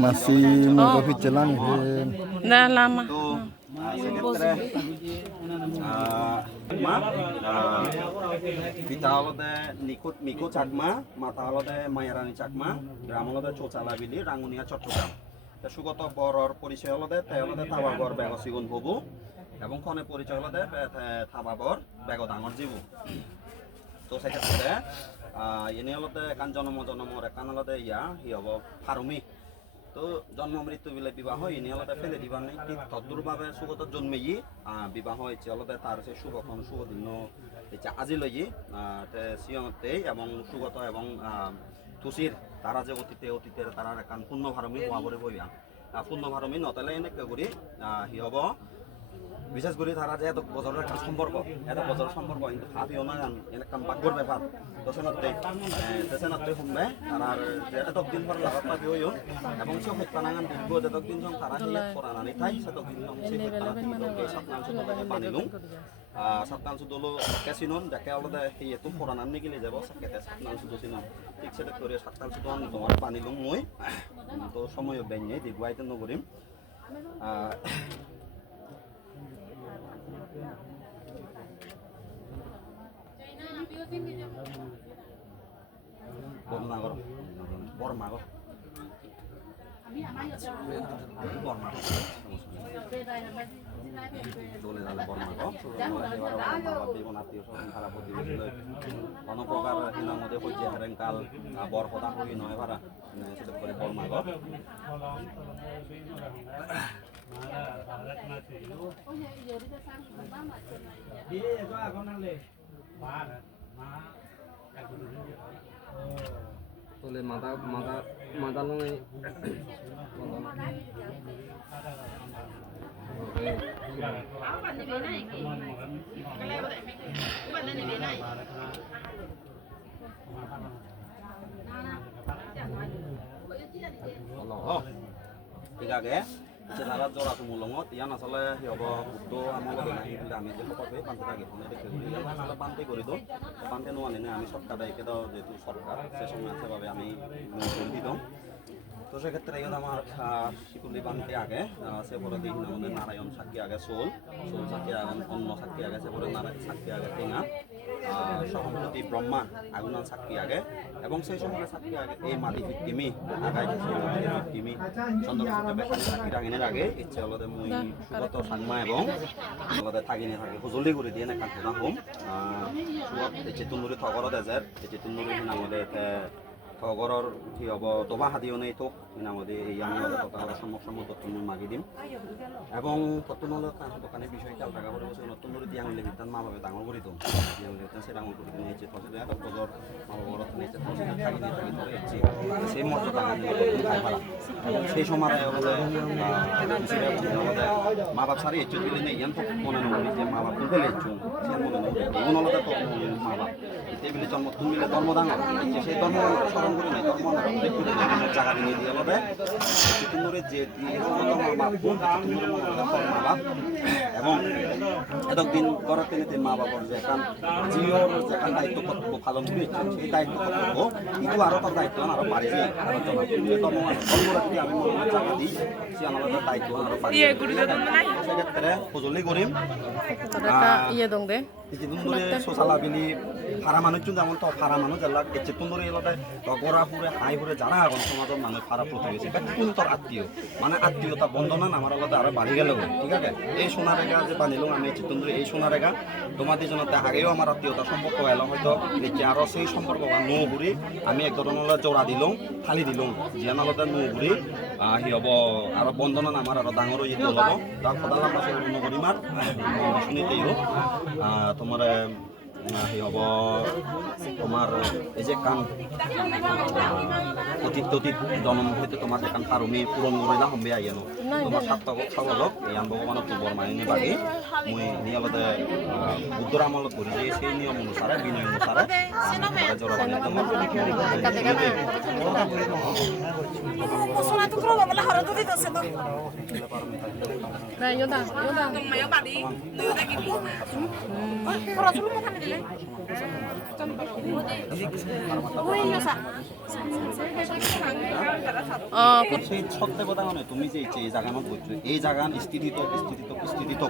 masih mau covid jalan nah lama. সেক্ষেত্রে মা পিতা হলদে নিকুত মিকু চাকমা মাতা হলদে মায়ারানী চাকমা গ্রাম হলদে চোচালা বিলি রাঙ্গুনিয়া, চট্টগ্রাম। সুগত বরর পরিচয় হলদে তাই হলদে তাবাগর বেগসিগুন হবু এবং কনে পরিচয় হলদে থাবাবর বেগ ডাঙর জীবু। তো সেক্ষেত্রে এনে হলদে কান জনম জনমর কান হলদে ইয়া, হি হব ফারুমি। তো জন্ম মৃত্যু বিলে বিবাহ ইনি আলাদা ফেলে দিবার নেই কি তদ্দুরভাবে সুগত জন্মে ই বিবাহ হয়েছে আলাদা, তার সে শুভক্ষণ শুভদিন হচ্ছে আজি লই সিয়তে এবং সুগত এবং তুষির তারা যে অতীতে, অতীতের তারা একান পূর্ণ ভারমী বলে বইয়া পূর্ণ ভারমী নতালে এনেকে করি হি হব বিশেষ করে তারা যে এত বছরের একটা সম্পর্ক, এত বছরের সম্পর্ক, কিন্তু ভাবিও না জান এলাকান বাগ্যর ব্যাপার দশনতে দশনতে শুনবে তারা যে এত দিন পর লাগাত পাবি হইও এবং সে হত্যানাগান দিব যে দিন সং তারা হিয়াত পরানানি ঠাই সে দিন সং সে হত্যানাগান সাতনাম সুদলে বানিলুং সাতনাম সুদলো কেসিনন যাকে অলদে হিয়াতো পরানান নিগিলে যাব সাকেতে সাতনাম সুদ সিনন ঠিক সেটা করে সাতনাম সুদ তোমার বানিলুং মই তো সময় বেঞ্জে দিগুয়াইতে নগরিম। আহ বর্মাগর বর্মাগর বর্মাগর চলে যালে বর্মাগর বেগুন আত্মীয় স্বজন খারাপ কোনো প্রকার হিনার মধ্যে হইছে হারেন কাল বর কথা হই নয় ভাড়া dia itu apa nanti barat ma boleh mata mata mata lu nih apa nih bina ini kalau ini Oh, tiga ke? Ge. Secara jora sumulongot, yang asale hiobo buto amalo de nahi bila আমি যে সকল হয়ে পান্তে থাকি ফোনে দেখে ঘুরি যাব আসলে পান্তে করি তো পান্তে নোয়া নেই আমি সরকার দায়িত্ব দাও যেহেতু সরকার সে সময় আছে ভাবে আমি করে দিতাম তো সেক্ষেত্রে এই আমার শিকুলি বানকে আগে সে পরে দেখি আমাদের নারায়ণ সাক্ষী আগে সোল সোল সাক্ষী আগে অন্য সাক্ষী আগে সে পরে নারায়ণ আগে টেঙা সহমতি ব্রহ্মা আগুনান সাক্ষী আগে এবং সেই সময় সাক্ষী আগে এই মাটি ভিত্তিমি আগাই ভিত্তিমি চন্দ্রশোকে বেকারি সাক্ষী রাঙিনের আগে ইচ্ছে হলদে মুই সুগত সাংমা এবং হলদে থাকিনে থাকে হুজলি করে দিয়ে না কাঠা হোম। সুগত এই তুন্দুরি থগরত এজের এই তুন্দুরি নামলে থগৰৰ কি হ'ব দবা হাদিও নেই তো নামতে এই আমি দোকানের সম্মুখ সম্মুখ তত্ত্ব মাগি দিম। এবং তত্ত্বনলে দোকানের বিষয় চাল টাকা করে বসে নতুন করে দিয়া হলে বিধান মা বাবা ডাঙর করে তো দিয়া হলে সে ডাঙর করে নিয়ে এসে তসে দেয় বজর মা বাবার নিয়েছে তসে থাকি দিয়ে, থাকি ধরে এসেছি সেই মর্যাদা আমি খাই পারা এবং সেই সময় বলে মা বাপ সারি এসে দিলে নেই ইয়ান তো মনে নয় যে মা বাপ তুলতে লেচু সে মনে নয় মা বাপ। টেবিলে জন্ম তুমি মিলে ধর্ম ডাঙর যে সেই ধর্ম স্মরণ করে নেই ধর্ম না দেখতে জায়গা দিয়ে দিয়ে বলে চিতুন্দরে যে এবং এতদিন করার তিনি মা বাবার যে এখন জিওর যে এখন দায়িত্ব কর্তব্য পালন করেছে সেই দায়িত্ব কর্তব্য কিন্তু আরও তার দায়িত্ব আরও বাড়ি যায় কারণ ধর্ম ধর্মরা যদি আমি মনে হয় জায়গা দিই সে আমাদের দায়িত্ব আরও বাড়ি সেক্ষেত্রে সজলি করিম ইয়ে দংদে কিছুদিন ধরে সোশ্যাল আবিলি ফারা মানুষ যেমন তো ফারা মানুষ যারা কিছুদিন ধরে এলাকায় গড়া ফুরে হাই ফুরে যারা এখন সমাজের মানুষ ফারা প্রতিবেশী এটা কোন তোর আত্মীয়। মানে আত্মীয়তা বন্ধনা আমার আলাদা আরও বাড়ি গেল ঠিক আছে? এই সোনা রেগা যে বানিলাম আমি চিত্তন ধরে এই সোনা রেগা তোমাদের জন্য আগেও আমার আত্মীয়তা সম্পর্ক এলো হয়তো দেখি আরও সেই সম্পর্ক বা নো ঘুরি আমি এক ধরনের জোড়া দিলাম ফালি দিলাম জিয়ান আলাদা নো ঘুরি সি হব আরও বন্ধনা আমার আরও ডাঙর ইয়ে হব তার সদাল আমরা নগরীমার শুনিতেই হোক তোমার হ'ব তোমাৰ এই যে কাম অতীত অতীত জনম হয়তো তোমার যেখান পারমি পূরণ করে না হম্বে আইয়ানো তোমার সাতটাকে খাওয়ালক ইয়ান ভগবানত তোর মাইনি বাকি মুই নিয়লতে বুদ্ধর আমলত করি যে সেই নিয়ম অনুসারে বিনয় অনুসারে জোড়া বানিয়ে তোমার Personal tu prova, me la harap tu dito sa to. 나 요다 요다 Mayo bali, no da gitu. Oh, para sulu mo kami dile. Uy, yo sa. 어 সেই সত্যবদানে তুমি যে এই জায়গানত বলছো এই জায়গান স্থিতি তো স্থিতি তো স্থিতি তো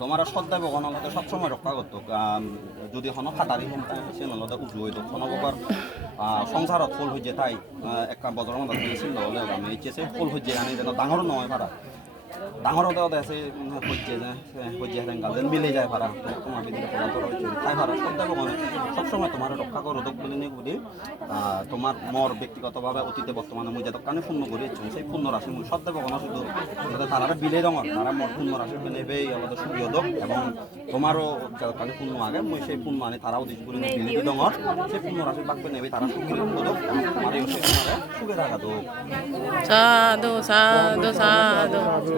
তোমার সদ্যা ভগবানলতে সবসময় রক্ষা করতো আম, যদি হন ফাটারি হন সে নলতে উজু হইতো হনববার সংসারত ফুল হয়ে তাই একটা বজৰৰ মনত দিছিল নহ'লে আমি এতিয়া ফুল হৈ যায় আনি যেন ডাঙৰ নহয় ভাড়া ডাঙৰ হওঁতে হওঁতে আছে সজ্জিয়ে যায় সজ্জিয়ে আছে গাৰ্জেন মিলি যায় ভাড়া। তোমাৰ ভিতৰত তাই ভাড়া সদায় মই সবসময় তোমাৰ ৰক্ষা কৰোঁ তোক বুলি নে বুলি তোমাৰ মোৰ ব্যক্তিগতভাৱে অতীতে বৰ্তমানে মই যাতে কাৰণে পূৰ্ণ কৰি আছোঁ। সেই পূৰ্ণ ৰাশি মই সদায় ভগৱানৰ শুধু যাতে তারা বিলে রঙর তারা মোট পূর্ণ রাশি নেবে আমাদের সূর্যোদক এবং তোমারও কালে পূর্ণ আগে মই সেই পূর্ণ আনে তারাও দিস করে বিলে রঙর সেই পূর্ণ রাশি বাক্যে নেবে তারা সূর্যোদক আমার সুখে থাকা দোক সাধু সাধু সাধু।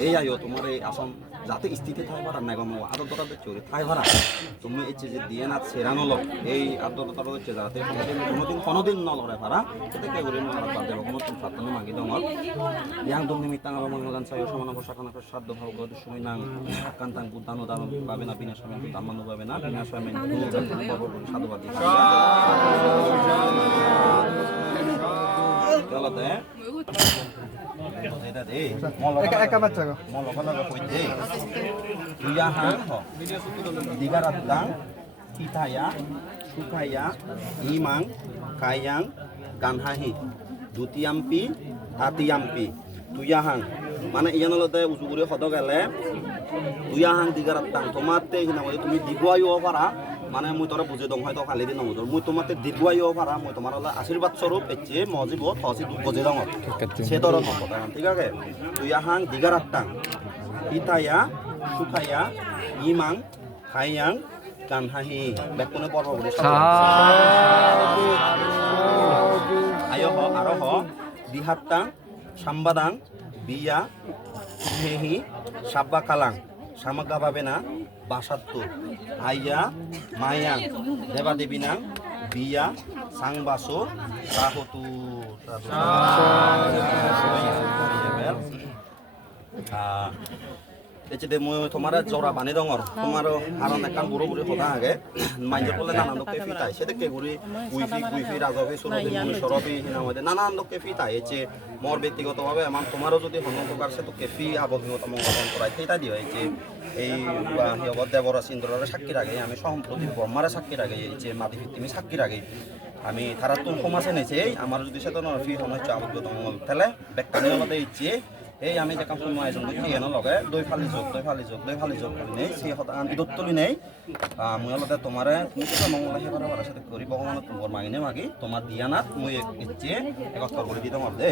এই আইও তোমার এই আসন যাতে স্থিতি থাই ভাড়া নেগম আদরতা চোরি ভাড়া তুমি এই যে দিয়ে না সেরা নল এই আদরতা হচ্ছে যাতে কোনোদিন কোনোদিন কোনোদিন নলরে ভাড়া সেটা কে করে নলরে বাদ দেবো কোনো তুমি প্রার্থনা মাগি দমর ইয়াং দম নিমিত্তাং আবার মঙ্গলান চাই সমান বসাখানা সাধ্য ভাব গদ সময় নাং কান্তাং বুদ্ধানো দান পাবে না বিনা স্বামী দামানো পাবে না বিনা স্বামী সাধুবাদ Galate. দে একা বাচ্চা গো মলকলক কই দে দুয়া হাং হ দিগারাত্তাং কিতায়া সুখায়া ইমাং কায়াং গানহাহি দুতিয়াম্পি তাতিয়াম্পি তুয়াহাং মানে ইয়ানলতে উজুগুৰি সদ গেলে তুয়াহাং দিগারাত্তাং তোমাতে হিনা মানে তুমি দিগুৱাইও পাৰা মানে মই তোরা বুঝে দং হয়তো খালি দিন নমদর মই তোমাতে দিগুৱাইও পাৰা মই তোমাৰ হলে আশীৰ্বাদ স্বৰূপ এচে মজিব থসি বুঝে দং সে তোর কথা ঠিক আছে? তুয়াহাং দিগারাত্তাং ইতায়া সুখায়া ইমাং খাইয়াং কানহাহি। বেকুনে পর্ব বলে আয় হ আর হ দিহাত্তাং সাম্বাদাং বিয়া হেহি সাব্বা কালাং সামাগা পাবে না বাসাত্তর। আইয়া মায়াং দেবা দেবী নাং বিয়া সাংবাসো সাহতু এচে মই তোমার জোড়া বানি দঙর তোমার হারান একান বুড়ো বুড়ি হতা আগে। মাইজে বলে নানান লোকে ফিতাই সেটা কে ঘুরি উইফি গুইফি রাজফি সুরফি মুই সরফি হিনা মধ্যে নানান লোকে ফিতাই এচে মোর ব্যক্তিগতভাবে আমার তোমারও যদি হন প্রকার সে তো কেফি আবদ্ধতা মঙ্গলন করাই সেইটা দিও। এচে এই হিয়বর দেবরা সিন্দুরের সাক্ষী রাখে আমি সম্প্রতি ব্রহ্মারে সাক্ষী রাখে এই মাটি ভিত্তিমি সাক্ষী রাখে আমি তারা তুন সমাজে নেছে আমার যদি সে তো ফি হন হচ্ছে আবদ্ধত মঙ্গল বেকানি অলতে ইচ্ছে এই আমি যে কাম কোনো আয়োজন করছি এনে লগে দই ফালি যোগ দই ফালি যোগ দই ফালি যোগ করি নেই সেই হতা ঈদত তুলি নেই মই অলতে তোমারে তুমি তো মঙ্গল সেবারে বারে সাথে করি ভগবান তোমার মাগিনে মাগি তোমার দিয়ানাত মই ইচ্ছে দিতে আমার দে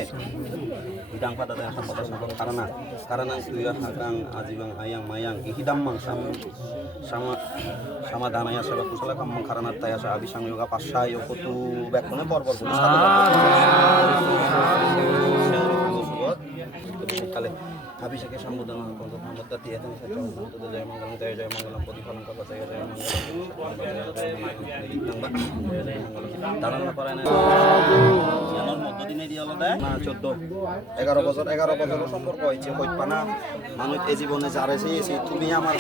sampah karena karena itu ya hakang ajibang ayang mayang hidam mang sama sama sama dana ya sebab kusala kamu karena taya sa abisang yoga pasha yo kutu bekone bor bor bor kali locales. কথা না চোদ্দ। এগারো বছর এগারো বছরের সম্পর্ক হয়েছে হইত পানা? মানুষ এ জীবনে যারে চেয়েছি তুমি আমার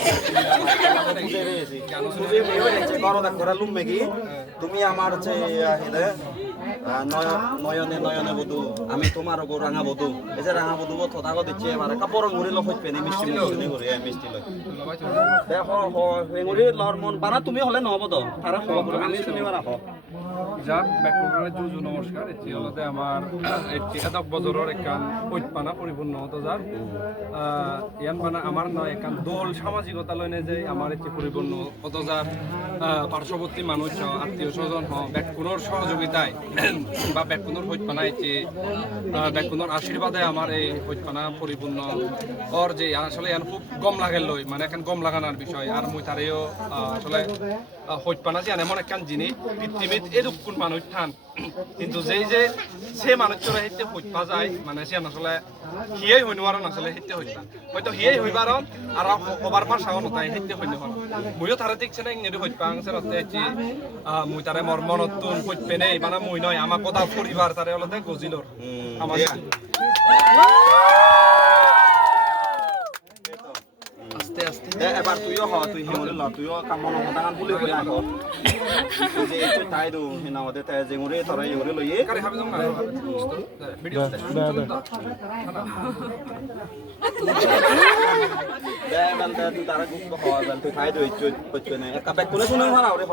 তুমি আমার যে নয়নে নয়নে বধু আমি তোমার গো রাঙা বধু। এই যে রাঙা বধু থতা দিচ্ছে এবার কাপড় ঘুরি লগ হইত পেনি মিষ্টি মিষ্টি ঘুরি মিষ্টি লয়। দে হ হ হেঙুরি লর মন বানা তুমি হলে নহব তো। তারা বলে আমি শুনিবার আহ যাক বেকুৰৰ যুঁজু নমস্কাৰ এতিয়া অলপতে আমাৰ এতিয়া এডক বজাৰৰ একান পৈতপানা পৰিপূৰ্ণ হতো আহ, ইয়ান মানে আমাৰ নয় একান দল সামাজিকতা লৈ যে আমাৰ এতিয়া পৰিপূৰ্ণ হতো পাৰ্শ্বৱৰ্তী মানুহ ছ আত্মীয় স্বজন হ বেকুণৰ সহযোগিতায় বা পৈতপানা এতিয়া আহ, বেকুণৰ আশীৰ্বাদে আমাৰ এই পৈতপানা পৰিপূৰ্ণ অর যে আসলে খুব গম লাগে লই মানে এখন গম লাগানোর বিষয় আর মুই তারেও আসলে হইতপানা যে এমন একখান জিনিস পৃথিবীত এরূপ কোন মানুষ থান কিন্তু যেই যে সে মানুষরা হেঁটে হইতপা যায় মানে সে আসলে হিয়েই হইন আর আসলে হেঁটে হইতা হয়তো হিয়েই হইবার আর হবার ভাষাও নতাই হেঁটে হইন মইও তারা দেখছে না ইংরেজি হইতপা আংসে রতে হচ্ছে মুই তারে মর মনতুন হইতপে নেই মানে মুই নয় আমার কথা পরিবার তারে অলতে গজিলর আমার আস্তে এবাৰ তুইও হ তুই হেঙুৰি ল তুইও কামন সদান বুলি কৈ আহ যে এই তাই দো হিনাওতে তাই জেঙুৰি তৰা হেঙুৰি লয়ে কারে হাবি দম. Video দে দে তুই তাৰা গুপ হ এবাৰ তুই তাই দো এইটো কৈছো নে একা বেক কোনে শুনে ভালো আউৰে হ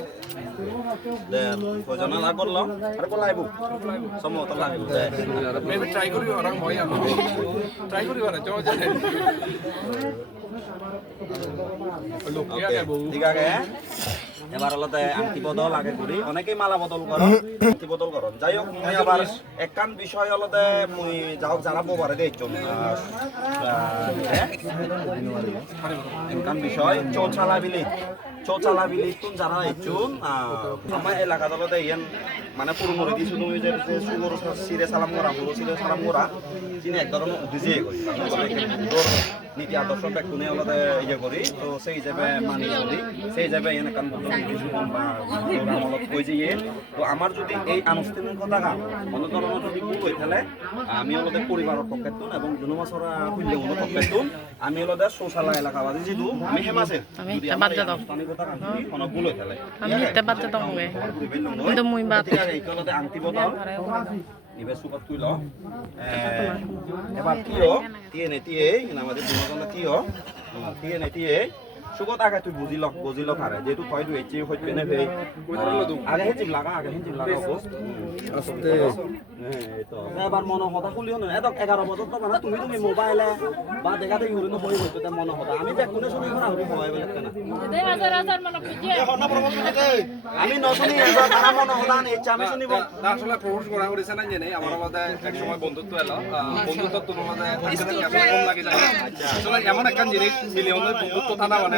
এ দে ভোজনা লাগ করল আরে বলা আইবু সমত লাগিব দে Maybe try করি orang mau ya. Try করি orang coba aja deh. Look ya kayak bau. ঠিক আছে এবার হলতে আংটি বদল আগে করি অনেকেই মালা বদল করো আংটি বদল করো যাই হোক মুই আবার একখান বিষয় হলতে মুই যাওক যারা বোবারে দিয়েছুন একখান বিষয় চৌচালা বিলি চৌচালা বিলি তুন যারা দিয়েছুন আমার এলাকা দলতে ইয়ান মানে পুরো দিছো তুমি যে সুগর সিরে সালাম করা পুরো সিরে সালাম করা তিনি এক ধরনের করি নীতি আদর্শ ব্যক্তি হলতে ইয়ে করি। তো সেই হিসাবে মানি চলি। সেই হিসাবে এনে কান বন্ধ নীতি সুগম বা আমলত কৈ যে ইয়ে। তো আমার যদি এই আনুষ্ঠানিকতা কাম কোনো ধরনের যদি ভুল হয়ে ফেলে আমি হলতে পরিবারের পক্ষেতুন এবং জনমাছরা খুললে কোনো পক্ষেতুন আমি হলতে সোশালা এলাকাবাদী যিটো আমি হেমাছেন আমি যদি আমার আনুষ্ঠানিকতা কাম যদি কোনো ভুল হয়ে ফেলে আমি বাদ মগে কিন্তু মুই বাদ আংটি বদল। নিবে সুপার তুইল এবার তিও তিয়ে নে তিয়ে আমাদের তিয়ে নে তিয়ে সুগত আগে তুই বুঝিল বুঝিল তারে যেহেতু তই দুই এচি হইত পেনে ভে আগে হেঁচিম লাগা আগে হেঁচিম লাগা আস্তে। এবার মন হতা খুলিও না এত এগারো বছর তো মানে তুমি তুমি মোবাইলে বা দেখা দেখি হরিণ হয়ে হইতো মন হতা আমি দেখ কোনে শুনি করা হরি হয় বলে না হাজার হাজার মানে বুঝিয়ে আমি নশুনি এবার তারা মন হতা নেই আমি শুনিব। না আসলে প্রপোজ করা করেছে না জেনে আমার মধ্যে এক সময় বন্ধুত্ব এলো। বন্ধুত্ব তোর মধ্যে আসলে লাগে যায়। আসলে এমন একটা জিনিস মিলিয়নের বন্ধুত্ব থানা মানে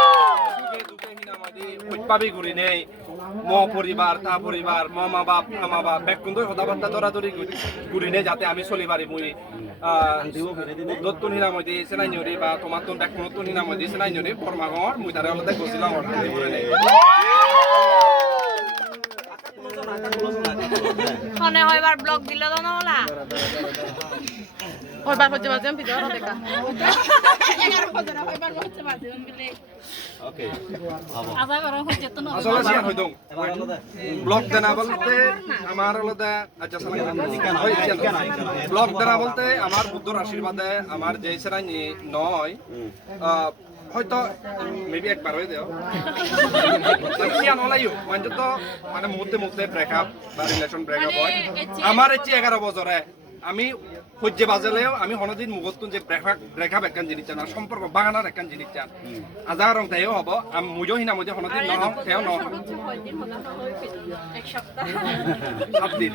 উৎপাবি ঘূৰি নেই। ম পৰিবাৰ তা পৰিবাৰ ম মা বাপ আমা বাপ বেকুন্দই সদা বাৰ্তা দৌৰা দৌৰি ঘূৰি নেই যাতে আমি চলি পাৰি মুই। দত্তুন হিনাময়দি চেনাই নিয়ৰি বা তোমাৰ তোন বেকুনতুন হিনাময়দি চেনাই নিয়ৰি বৰমাগৰ মুই তাৰে অলপতে গৈছিলাম ফোনে হয়বার ব্লগ দিলে তো না হলা ওই বার হচ্ছে বাজে ভিডিও দেখা ওকে তো না আসলে হইতো ব্লক দেনা বলতে আমার হলতে আচ্ছা ব্লক দেনা বলতে আমার বুদ্ধর আশীর্বাদে আমার যে শ্রেণি নয় হয়তো মেবি একবার হয়ে দেও সিয়ান হলাইও মানে তো মানে মুহূর্তে মুহূর্তে ব্রেকআপ বা রিলেশন ব্রেকআপ হয় আমার এটি এগারো বছরে আমি সহ্য বাজালেও আমি হনদিন মুগতন যে ব্রেকা ব্রেকা একখান জিনিস চান আর সম্পর্ক বাগানার একখান জিনিস চান আজার রং তাইও হব আমি মুজো হিনা মুজো হনদিন নহম তেও নহম সর্বোচ্চ কয়দিন হতাশা হয়ে ফেলি এক সপ্তাহ। সাত দিন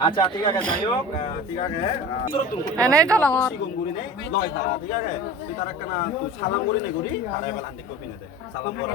আচ্ছা ঠিক আছে যাই হোক ঠিক আছে আহ, এনেই দলঙত সিগুন গুৰি নে? লয় তারা ঠিক আছে। তুই তারা কেনা তুই সালাম করি নে ঘুরি তারা এবার কপি নে সালাম করা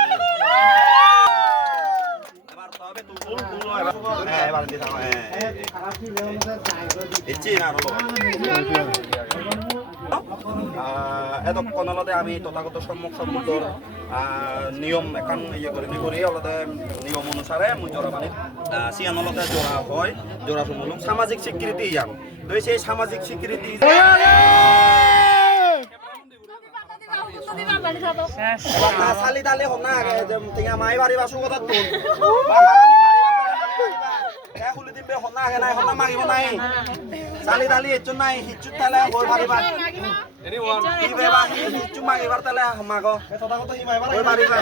রলো এতক্ষণলতে আমি তথাগত সম্মুখ সম্বুদ্ধর নিয়ম এখন ইয়ে কৰি কৰি অলতে নিয়ম অনুসাৰে মই জোৰা মানে চিয়ানলতে জোৰা হয়, জোৰা সমূহ সামাজিক স্বীকৃতি ইয়ান তো সেই সামাজিক স্বীকৃতি না চালি তালি হনা টিঙা মাৰি মাৰি বাছো কথা তোৰ খুলি দিবে হনা আগে নাই হনা মাৰিব নাই। চালি তালি এইটো নাই সিটো তালে হৈ মাৰিবা। এনি ওয়ান কি বেবা সিটো মাৰিবাৰ তালে মাগ হৈ মাৰিবা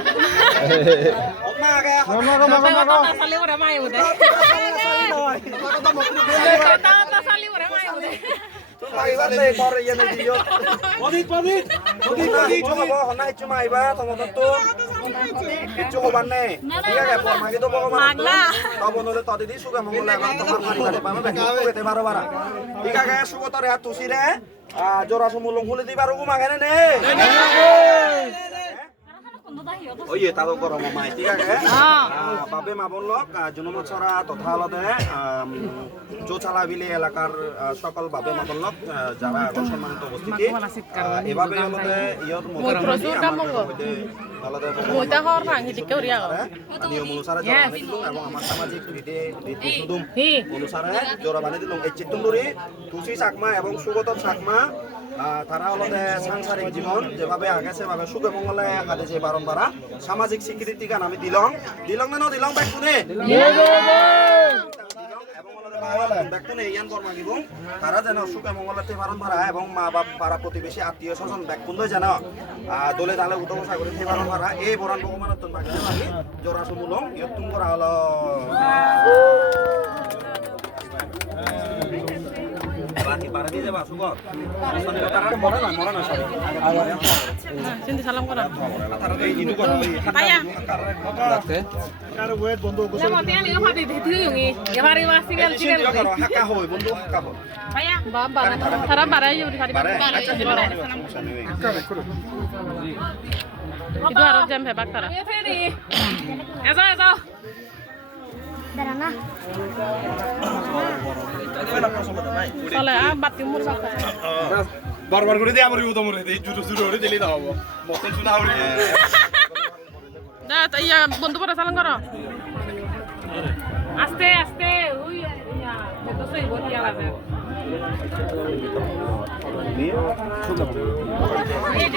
হনা আগে মাৰিবা। দে কৰ ইয়ে নিদিও পদিত পদিত পদিত পদিত হ'ব হনা সিটো মাৰিবা তমততো কিচ্ছু হবার নেই ঠিক আছে পরমাগি তো ভগবান তব নলে তদি দি সুগা মঙ্গল এবার তোমার মারি কাটে পাবে বেকি পেতে পারো বারা ঠিক আছে সুগো তরে হাত তুসি রে জোড়া সমুলং খুলে নে ওই তাতো গরম মাই ঠিক আছে? বাবে মাবন লোক জুনুমত ছড়া তথা আলাদে চৌচালাবিলি এলাকার আহ, সকল বাবে মাবন লোক আহ, যারা সম্মানিত উপস্থিতি। এভাবে আলাদে ke uriya নিয়ম অনুসারে এবং আমার সামাজিক রীতি রীতি সুদুম অনুসারে জোড়া বানিয়ে দিলুম এই চিত্তুন্দুরি তুসি চাকমা এবং সুগত চাকমা তারা হলদে সাংসারিক জীবন, যেভাবে আগে সেভাবে সুখে মঙ্গলে আগে যে বারণ বারা সামাজিক স্বীকৃতি গান আমি দিলং। দিলং না দিলং ব্যাগ শুনে তারা যেন সুখে মঙ্গলাতে বারণ বারা এবং মা বাপ, পাড়া প্রতিবেশী, আত্মীয় স্বজন ব্যাগ কুন্দ যেন দলে দালে বসা করে সেই বারণ বারা এই বরান ভগবানের জোড়া সমূলং করা হলো। পারে দিয়ে যাবা সুগত তারা করা ওই বারবার করে দিয়ে আমার উদম রে দেই জুরু জুরু করে দিলি দাও মতন শুনা হরি Dah, iya বন্ধু পরে salam করো। আস্তে আস্তে ওই ইয়া তো সেই বলি আলাদা এই